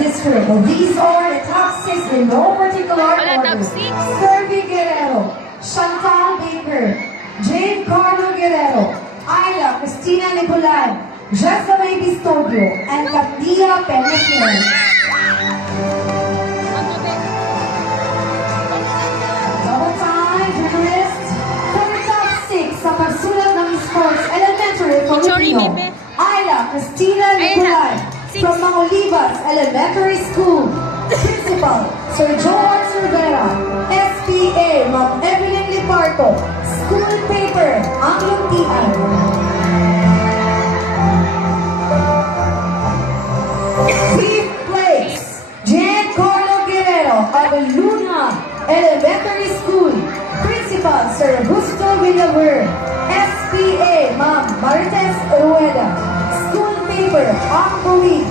District. These are the top 6 in no particular Wala, order. top 6. Kirby Guerrero, Chantal Baker, Jane Carlo Guerrero, Ayla Cristina Nicolay, Jessamay Bistodio, and Katia Penefiel. Double time, journalists. For the top 6 sa pagsulat ng sports elementary Sorry, Filipino, Bebe. Ayla Cristina Ayun na. Nicolay, 6. from Mangolivas Elementary School. Principal, Sir George Rivera. SPA, Ma'am Evelyn Liparco. School paper, ang luntian. Fifth place, Giancarlo Guerrero of Luna Elementary School. Principal, Sir Busto Villaver. SPA, Ma'am Marites Rueda. School paper, ang buwig.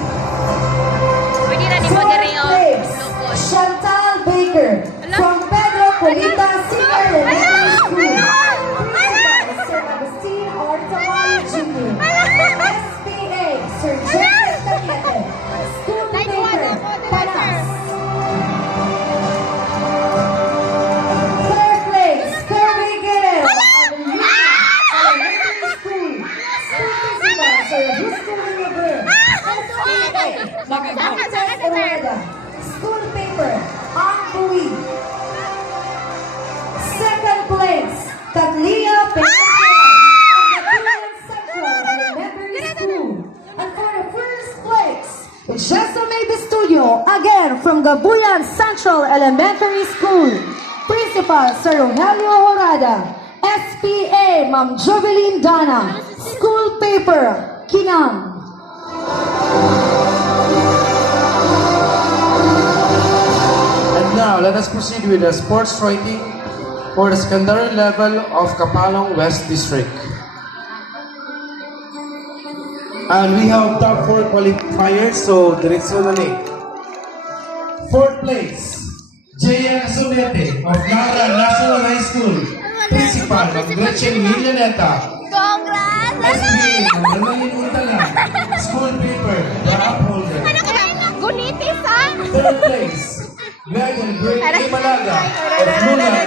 Pwede na ni mo Fourth diri yung place, lukon. Chantal Baker from Pedro Colita Senior Elementary School. Principal, Sir Agustin Ortamay Jr. SPA, Sir Joseph Cañete. School paper, Panas. Third place, Kirby Guerrero of Luna Elementary School. School principal, Sir Augusto Villaver. SPA, Marites Rueda. School paper, ang buwig. Second place, Catlia Peña of the Pulan Central Elementary School. And for the first place, Jessamay Bistudio, again from Gabuyan Central Elementary School. Principal, Sir Rogelio Horada. SPA, Ma'am Joveline Dana. School paper, Kinam. And now, let us proceed with the sports writing for the secondary level of Kapalong West District. And we have top 4 qualifiers, so diretso na ni. Fourth place, Jaya Sunete of Lara National High School. Principal, Gretchen Millaneta. Congrats! SPA,